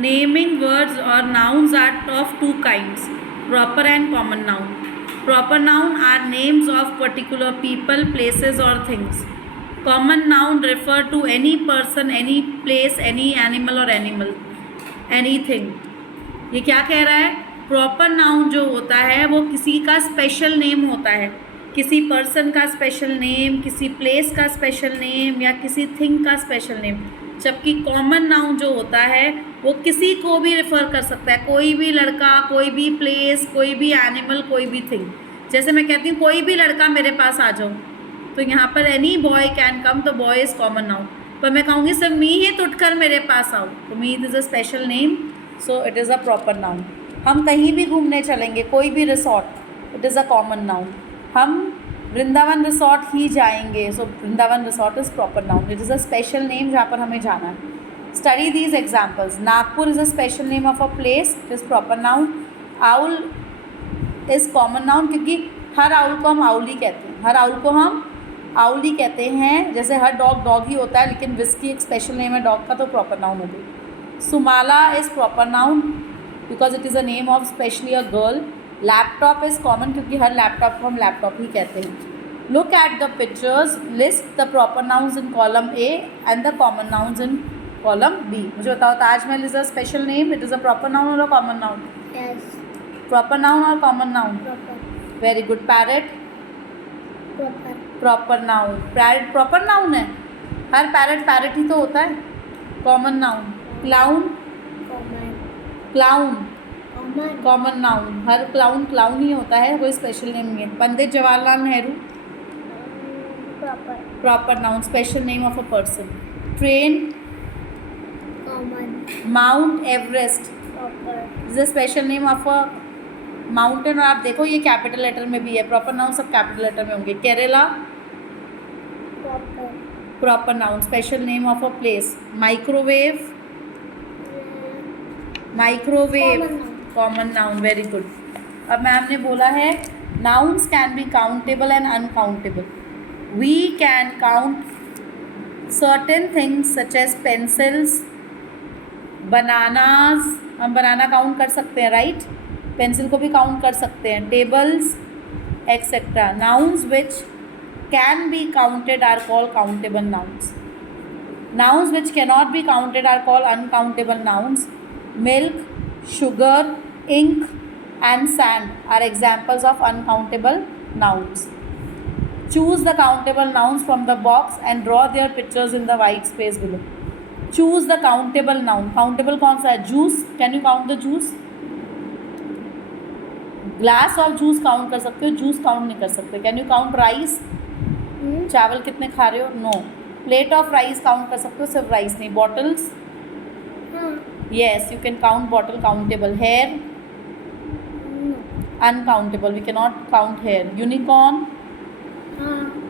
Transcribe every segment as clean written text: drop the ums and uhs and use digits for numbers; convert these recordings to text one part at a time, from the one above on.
Naming words or nouns are of two kinds, proper and common noun. Proper noun are names of particular people, places or things. Common noun refer to any person, any place, any animal or anything. ये क्या कह रहा है? Proper noun जो होता है वो किसी का स्पेशल नेम होता है, किसी पर्सन का स्पेशल नेम, किसी प्लेस का स्पेशल नेम या किसी थिंग का स्पेशल नेम। जबकि कॉमन नाउन जो होता है वो किसी को भी रेफ़र कर सकता है, कोई भी लड़का, कोई भी प्लेस, कोई भी एनिमल, कोई भी थिंग। जैसे मैं कहती हूँ कोई भी लड़का मेरे पास आ जाओ, तो यहाँ पर एनी बॉय कैन कम, तो बॉय इज़ कॉमन नाउन। पर मैं कहूँगी सर मीत उठकर मेरे पास आओ, तो Meet is a special name, so it is a proper noun. हम कहीं भी घूमने चलेंगे, कोई भी resort, it is a common noun. हम वृंदावन रिसोर्ट ही जाएंगे, so Vrindavan resort is proper noun, it is a special name जहाँ पर हमें जाना है। Study these examples. Nagpur is a special name of a place, it is proper noun. Owl is common noun, क्योंकि हर owl को हम आउली कहते हैं, हर आउल को हम आउली कहते हैं। जैसे हर डॉग ही होता है, लेकिन विस्की एक स्पेशल नेम है डॉग का, तो प्रॉपर नाउन हो गई। Sumala is proper noun because it is a name of specially a girl. Laptop is common, क्योंकि हर लैपटॉप को हम लैपटॉप ही कहते हैं। Look at the pictures, list the proper nouns in column A and the common nouns in column B. मुझे बताओ, Taj Mahal is a special name, it is a proper noun और a common noun? Yes. Proper noun और common noun? Proper. Very good. Parrot Proper. Proper noun. Parrot proper noun है, हर parrot ही तो होता है। Common noun? Clown Common. Clown Common. Common noun, हर clown ही होता है, कोई स्पेशल नेम नहीं है। Pandit Jawaharlal Nehru Proper. Proper noun, special name of a person. Train. Common. Mount Everest Proper. Is a special name of a mountain, और आप देखो ये कैपिटल लेटर में भी है, प्रॉपर नाउन सब कैपिटल लेटर में होंगे। Kerala Proper. Proper noun, special name of a place. Microwave Common noun. Common noun, very good. अब मैम ने बोला है nouns can be countable and uncountable. We can count certain things such as pencils, bananas, हम banana count कर सकते हैं, right? Pencil को भी काउंट कर सकते हैं। Tables etcetera. Nouns which can be counted are called countable nouns. Nouns which cannot be counted are called uncountable nouns. Milk, sugar, ink and sand are examples of uncountable nouns. Choose the countable nouns from the box and draw their pictures in the white space below. Choose the countable noun. Countable कौन सा है? Juice. Can you count the juice? Glass of juice count कर सकते हो, juice count नहीं कर सकते। Can you count rice? चावल कितने खा रहे हो? No. Plate of rice count कर सकते हो, सिर्फ राइस नहीं। Bottles, yes you can count bottle, countable. Hair uncountable, we can not count hair. Unicorn,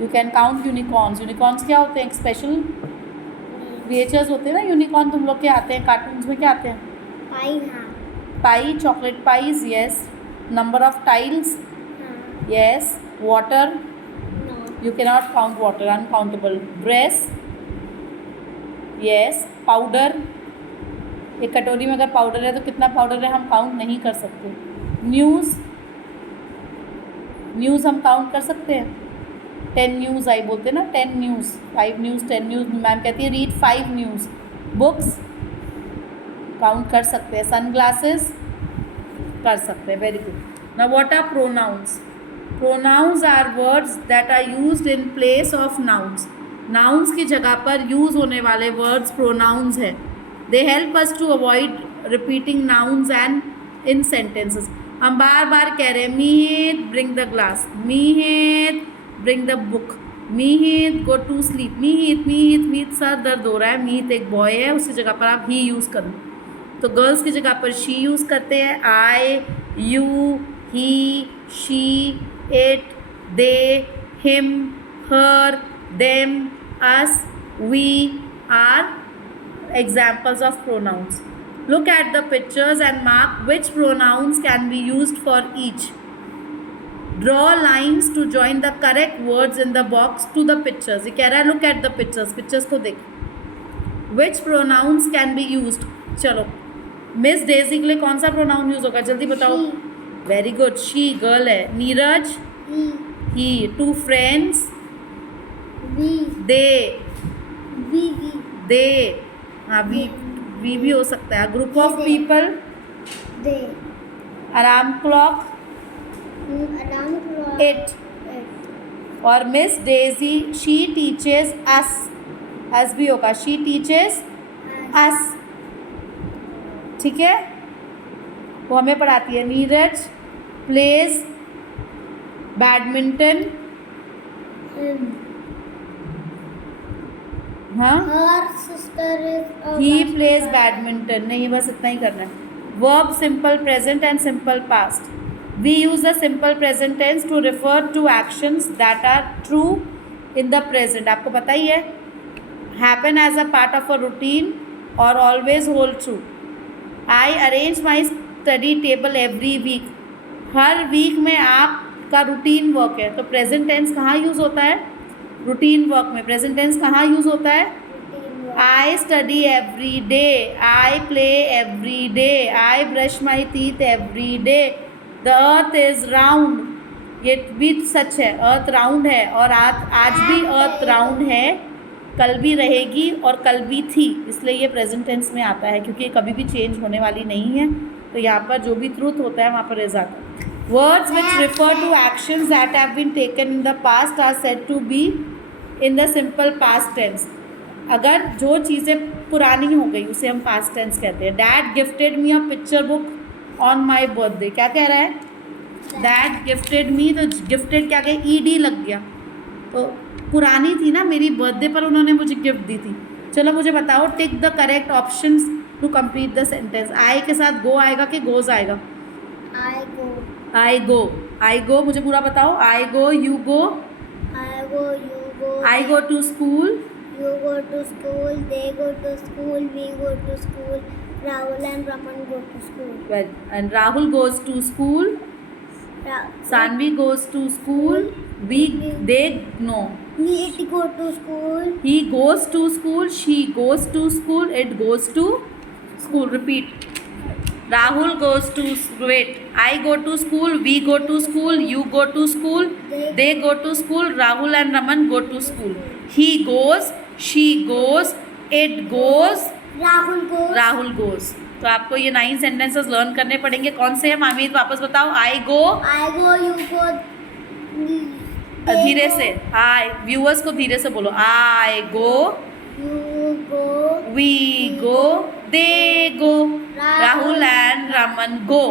you can count unicorns. Unicorns क्या होते हैं? एक स्पेशल क्रिएचर्स होते हैं ना यूनिकॉर्न, तुम लोग के आते हैं कार्टून्स में, क्या आते हैं? Pie. हाँ. Pie, chocolate pies, yes. Number of tiles, हाँ. Yes. Water, No. you cannot count water, uncountable. Dress, yes. Powder, एक कटोरी में अगर पाउडर है तो कितना पाउडर है हम काउंट नहीं कर सकते। न्यूज़, न्यूज़ हम काउंट कर सकते हैं। 10 न्यूज़ आई बोलते हैं ना, 10 न्यूज़, 5 न्यूज़, 10 न्यूज़। मैम कहती है रीड 5 न्यूज़। बुक्स काउंट कर सकते हैं। सन ग्लासेस कर सकते हैं, very good. Now what are pronouns? Pronouns are words that are used in place of nouns. Nouns की जगह पर यूज़ होने वाले words pronouns है। They help us to avoid repeating nouns and in sentences. हम बार बार कह रहे हैं मीत bring the glass, Meet bring the book, Meet go to sleep, Meet sir दर्द हो रहा है। मीत एक बॉय है, उसकी जगह पर आप ही यूज़ कर लो। तो गर्ल्स की जगह पर शी यूज़ करते हैं। I, you, he, she, it, they, him, her, them, us, we are examples of pronouns. Look at the pictures and mark which pronouns can be used for each. Draw lines to join the correct words in the box to the pictures. ये कह रहा है look at the pictures, pictures को देख। Which pronouns can be used? चलो miss Daisy के लिए कौन सा प्रोनाउन यूज होगा, जल्दी बताओ। वेरी गुड, शी गर्ल है। Neeraj, he. Two friends, they, they, हाँ वी भी हो सकता है। Group of people, alarm clock, it. और Miss Daisy she teaches us भी होगा, शी टीचेस अस, ठीक है, वो हमें पढ़ाती है। नीरज प्लेज बैडमिंटन, हाँ, ही प्लेज बैडमिंटन, नहीं बस इतना ही करना है। Verb simple present and simple past. We use the simple present tense to refer to actions that are true in the present, आपको पता ही है। Happen as a part of a routine और always hold true. I arrange my study table every week, हर week में आपका routine work है, तो प्रेजेंट टेंस कहाँ यूज़ होता है, रूटीन वर्क में। प्रेजेंट टेंस कहाँ यूज़ होता है, I study every day, I play every day, I brush my teeth every day. The earth is round, ये भी सच है, अर्थ राउंड है और आज भी अर्थ राउंड है, कल भी रहेगी और कल भी थी, इसलिए ये प्रेजेंट टेंस में आता है क्योंकि ये कभी भी चेंज होने वाली नहीं है। तो यहाँ पर जो भी ट्रूथ होता है वहाँ पर इज आता है। Words which refer to actions that have been taken in the past are said to be in the simple past tense. अगर जो चीज़ें पुरानी हो गई उसे हम पास्ट टेंस कहते हैं। Dad gifted me a picture book on my birthday, क्या कह रहा है, डैड गिफ्टेड मी, तो गिफ्टेड क्या कहे, ईडी लग गया, तो पुरानी थी ना, मेरी बर्थडे पर उन्होंने मुझे गिफ्ट दी थी। चलो मुझे बताओ, tick the correct options to complete the sentence. I के साथ गो आएगा कि गोज आएगा, आई गो, आई गो, मुझे पूरा बताओ। I go, you go, I go to school, you go to school, they go to school, we go to school, Rahul and Raman go to school. well, and Rahul goes to school, Sanvi goes to school, they no, It go to school, he goes to school, she goes to school, it goes to school. Repeat. Rahul goes to wait, I go to school, we go to school, you go to school, they go to school, Rahul and Raman go to school. He goes, she goes, it goes, Rahul goes. तो आपको ये 9 sentences learn करने पड़ेंगे। कौन से हैं मामीद, वापस बताओ। आई गो, you go, धीरे से, आई व्यूअर्स को धीरे से बोलो। I go, you go, we go, they go, Rahul and Raman go,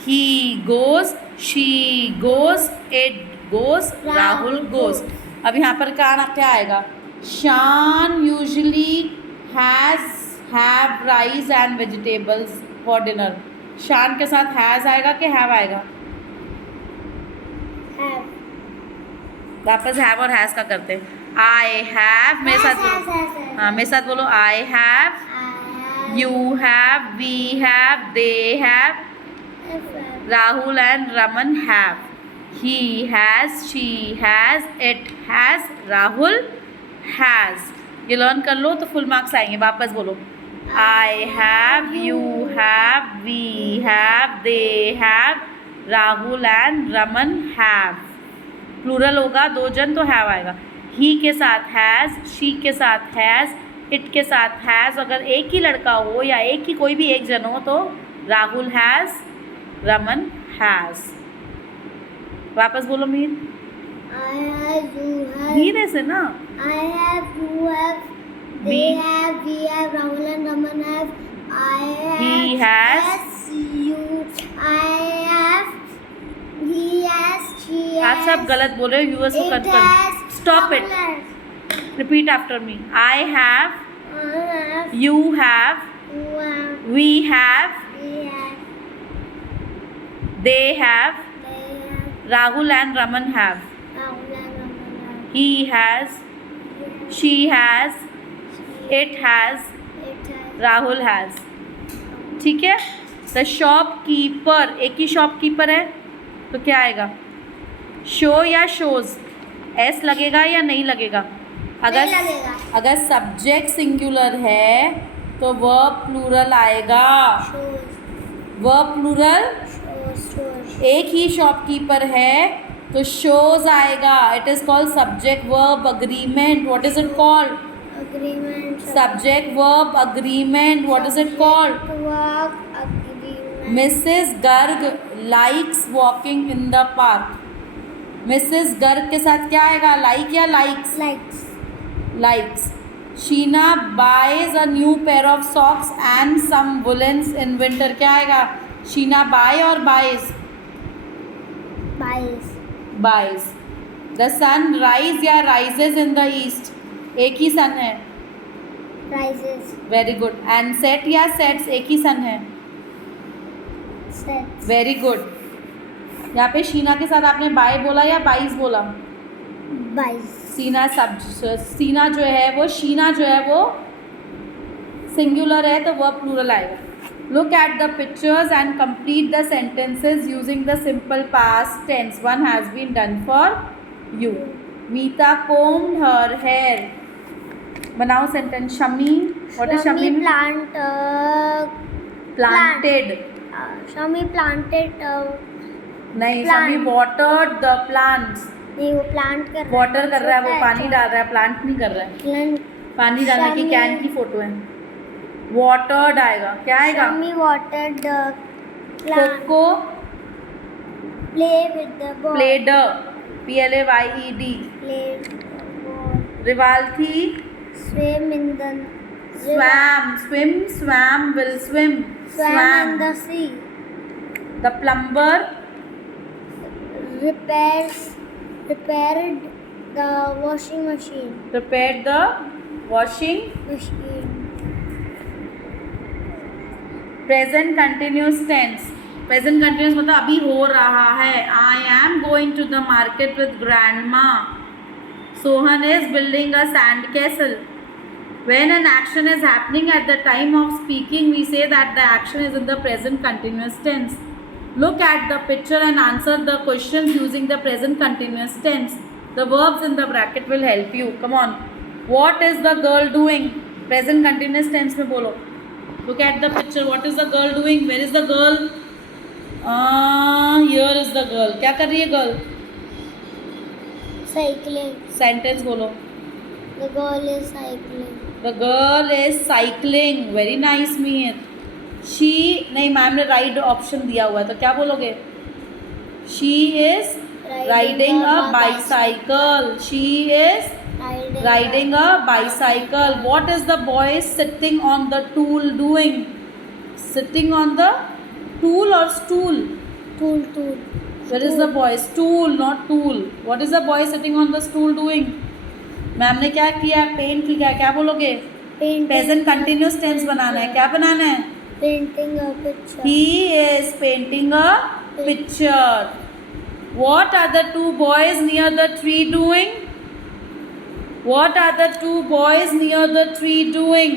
he goes, she goes, it goes, Rahul goes. अब यहाँ पर क्या आएगा, Shaan usually have rice and vegetables for dinner. Shaan के साथ हैज़ आएगा कि हैव आएगा, have, वापस हैव और हैज़ का करते हैं। आई हैव, मेरे साथ बोलो, हाँ मेरे साथ बोलो। I have, you have, we have, they have, Rahul and Raman have, he has, she has, it has, Rahul has। ये लर्न कर लो तो फुल मार्क्स आएंगे। वापस बोलो। I have, you have, we have, they have, Rahul and Raman have। Plural होगा, 2 जन तो have आएगा। he के साथ has, she के साथ has, it के साथ has। अगर एक ही लड़का हो या एक ही कोई भी एक जन हो तो राहुल has, रमन has। वापस बोलो Mir, I have, you have, धीरे से ना। I have, you have, they have, we have, Rahul and Raman have, I have, He has, you, I have, he has, she has, आप सब गलत बोल रहे हो, व्यूअर्स को कट कर। Stop it, repeat after me. I have, I have, you have, you have, we have, we have, they have, they have, Rahul and Raman have, Rahul and Raman have, he has, she has, it has, it has, Rahul has. ठीक है। The shopkeeper, एक ही shopkeeper है तो क्या आएगा, show या shows, S लगेगा या नहीं लगेगा। नहीं लगेगा। अगर सब्जेक्ट सिंगुलर है तो वर्ब प्लूरल आएगा. shows, वर्ब प्लूरल shows, एक ही शॉपकीपर है तो शोज आएगा. It is called subject verb agreement. What is it called? agreement, subject verb agreement. What is it called? work, agreement, Mrs Garg likes walking in the park. Mrs Garg के साथ क्या आएगा? Like या likes? likes, likes. Sheena buys a new pair of socks and some woollens in winter. क्या आएगा? Sheena buy और buys? buys, buys. The sun rise या rises in the east. एक ही सन है. rises, very good. And set या sets एक ही सन है. sets, very good. यहाँ पे शीना के साथ आपने बाय बोला या बाइज बोला? buys, सीना जो है वो शीना जो है वो सिंगुलर है तो वह प्लूरल आएगा. Look at the pictures and complete the sentences using the simple past tense. One has been done for you. Meeta combed her hair. बनाओ sentence. Shami. What is Shami? plant, planted. Shami planted, नहीं, plant. Shami watered the plants. नहीं वो plant कर रहा है. Water कर रहा है, वो छोटा पानी डाल रहा है, प्लांट नहीं कर रहा है. Plant, पानी डालने की शमी- कैन की फोटो है. वाटर्ड आएगा. क्या आएगा? Shami watered the plant, Coco play with the ball, played. PLAYED. played the ball, रिवाल्थी swim in the river, swam. Swim, swam, will swim. swam in the sea, The plumber repaired the washing machine, prepared the washing. Present continuous tense. Present continuous मतलब अभी हो रहा है. I am going to the market with grandma. Sohan is building a sand castle. When an action is happening at the time of speaking, we say that the action is in the present continuous tense. Look at the picture and answer the questions using the present continuous tense. The verbs in the bracket will help you. Come on. What is the girl doing? Present continuous tense में बोलो. Look at the picture. What is the girl doing? Where is the girl? Here is the girl. क्या कर रही है girl? cycling, Sentence बोलो. the girl is cycling, The girl is cycling. Very nice Meher. She नहीं ma'am ने ride option दिया हुआ है तो क्या बोलोगे? She is riding a bicycle. She is riding a bicycle. What is the boy sitting on the tool doing? Sitting on the tool or stool? tool, Where is the boy? Stool, not tool. What is the boy sitting on the stool doing? Ma'am ने क्या किया? Paint किया. क्या बोलोगे? Present continuous tense बनाना है. क्या बनाना है? painting a picture, He is painting a picture. What are the two boys near the tree doing? What are the two boys near the tree doing?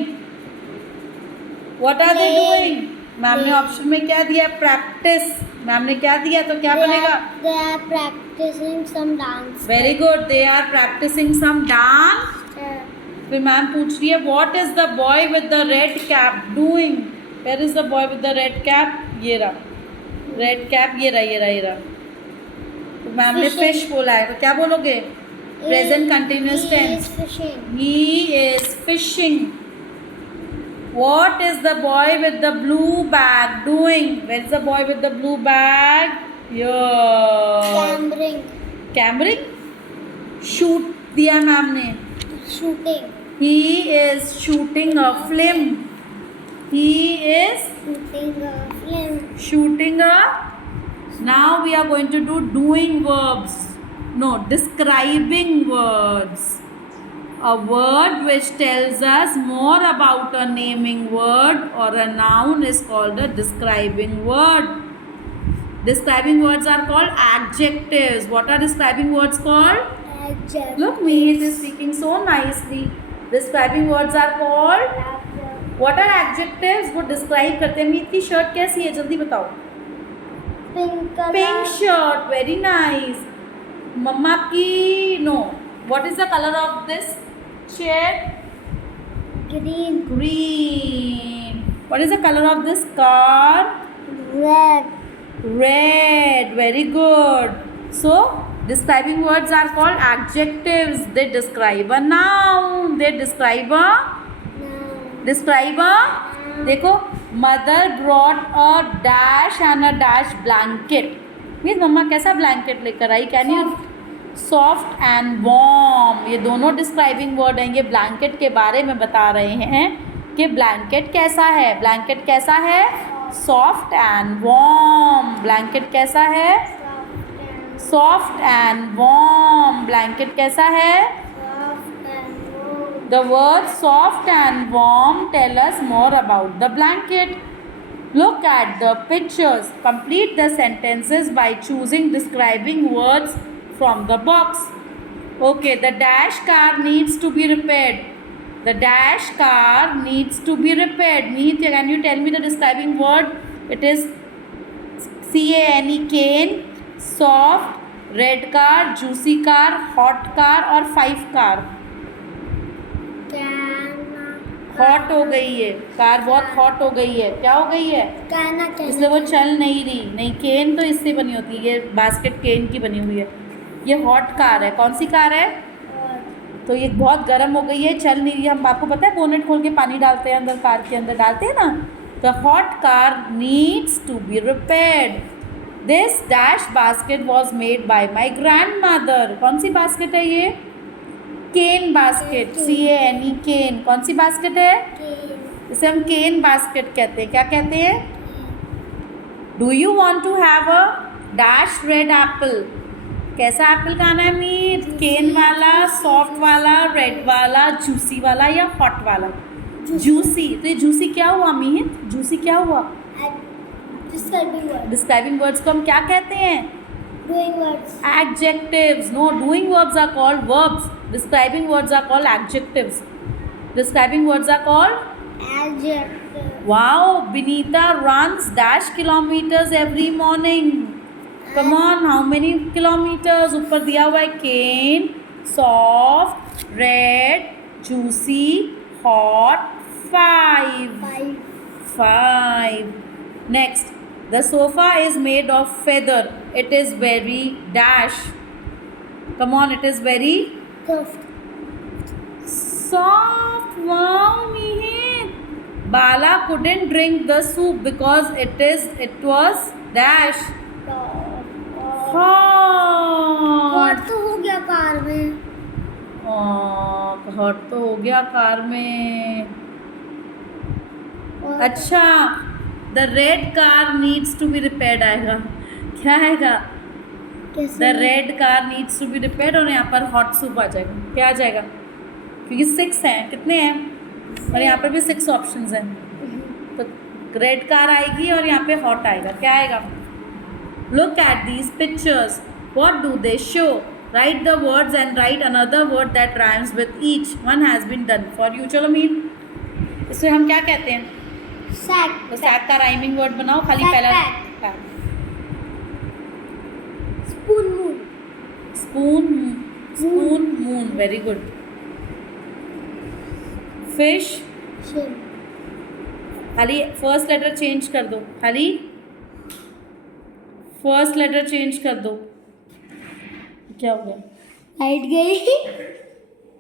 What are they doing? Ma'am ने option में क्या दिया? Practice. Ma'am ने क्या दिया तो क्या बनेगा? they are practicing some dance, very good. They are practising some dance. फिर मैम पूछ रही है what is the boy with the red cap doing? Where is the boy with the red cap? ये रहा रेड कैप. ये रहा. तो ma'am ने Fishing. फिश बोला है तो क्या बोलोगे? Present continuous he tense. is fishing, He is fishing. What is the boy with the blue bag doing? Where is the boy with the blue bag? Here. Camering. Shoot दिया ma'am ने. shooting, He is shooting a film. He is shooting a film, shooting a. Now we are going to do doing verbs. No, describing words. A word which tells us more about a naming word or a noun is called a describing word. Describing words are called adjectives. What are describing words called? adjective, Look, Meet is speaking so nicely. Describing words are called. What are adjectives? वो describe करते हैं. मीत की shirt कैसी है? जल्दी बताओ. pink color, Pink shirt. Very nice. मम्मा की no. What is the color of this chair? Green. Green. What is the color of this car? Red. Red. Very good. So, describing words are called adjectives. They describe a noun. They describe a देखो, mother brought a dash and a dash blanket. Means मम्मा कैसा blanket लेकर आई? Can you? Soft and warm, ये दोनों describing word हैं. ये blanket के बारे में बता रहे हैं कि ब्लैंकेट कैसा है. ब्लैंकेट कैसा है? Soft and warm. ब्लैंकेट कैसा है? Soft and warm. ब्लैंकेट कैसा है? The words soft and warm tell us more about the blanket. Look at the pictures. Complete the sentences by choosing describing words from the box. Okay, the dash car needs to be repaired. The dash car needs to be repaired. Meet, can you tell me the describing word? It is C-A-N-E, cane, soft, red car, juicy car, hot car और 5 car. Hot हो गई है car, बहुत hot हो गई है. क्या हो गई है? इसलिए वो चल नहीं रही. नहीं, केन तो इससे बनी होती है, ये बास्केट केन की बनी हुई है. ये हॉट कार है. कौन सी कार है? तो ये बहुत गर्म हो गई है, चल नहीं रही. हम आपको पता है बोनेट खोल के पानी डालते हैं अंदर, कार के अंदर डालते हैं ना. तो hot car needs to be repaired. This dash basket was made by my grandmother. कौन सी बास्केट है ये? Cane basket. C-A-N-E, cane. कौन सी बास्केट है? इसे हम केन बास्केट कहते हैं. क्या कहते हैं? Do you want to have a dash red apple? कैसा एप्पल खाना है मीत? केन वाला, सॉफ्ट वाला, रेड वाला, जूसी वाला या हॉट वाला? जूसी. तो ये जूसी क्या हुआ मीत? जूसी क्या हुआ? डिस्क्राइबिंग वर्ड्स को हम क्या कहते हैं? Doing words. Adjectives. No, doing verbs are called verbs. Describing words are called adjectives. Describing words are called Adjective. wow. Binita runs dash kilometers every morning. Come on, how many kilometers? ऊपर दिया हुआ है cane, soft, red, juicy, hot. 5. 5. Next. The sofa is made of feather. It is very dash. Come on, it is very soft. Wow, Mihir. Bala couldn't drink the soup because it was dash. Hot. तो हो गया car में. Hot तो हो गया car में. अच्छा, the red car needs to be repaired आएगा. क्या आएगा? The red car needs to be repaired और यहाँ पर हॉट सूप आ जाएगा. क्या आ जाएगा? क्योंकि 6 हैं. कितने हैं? और यहाँ पर भी 6 ऑप्शंस हैं. तो रेड कार आएगी और यहाँ पे हॉट आएगा. क्या आएगा? Look at these pictures. What do they show? Write the words and write another word that rhymes with each. One has been done for you. चलो मीन, इसे हम क्या कहते हैं? Sack. तो सैक का राइमिंग वर्ड बनाओ. खाली पहला Spoon moon. Spoon moon. Very good. Fish. Shrimp. खाली फर्स्ट लेटर चेंज कर दो. खाली फर्स्ट लेटर चेंज कर दो. क्या हो गया? लाइट गई.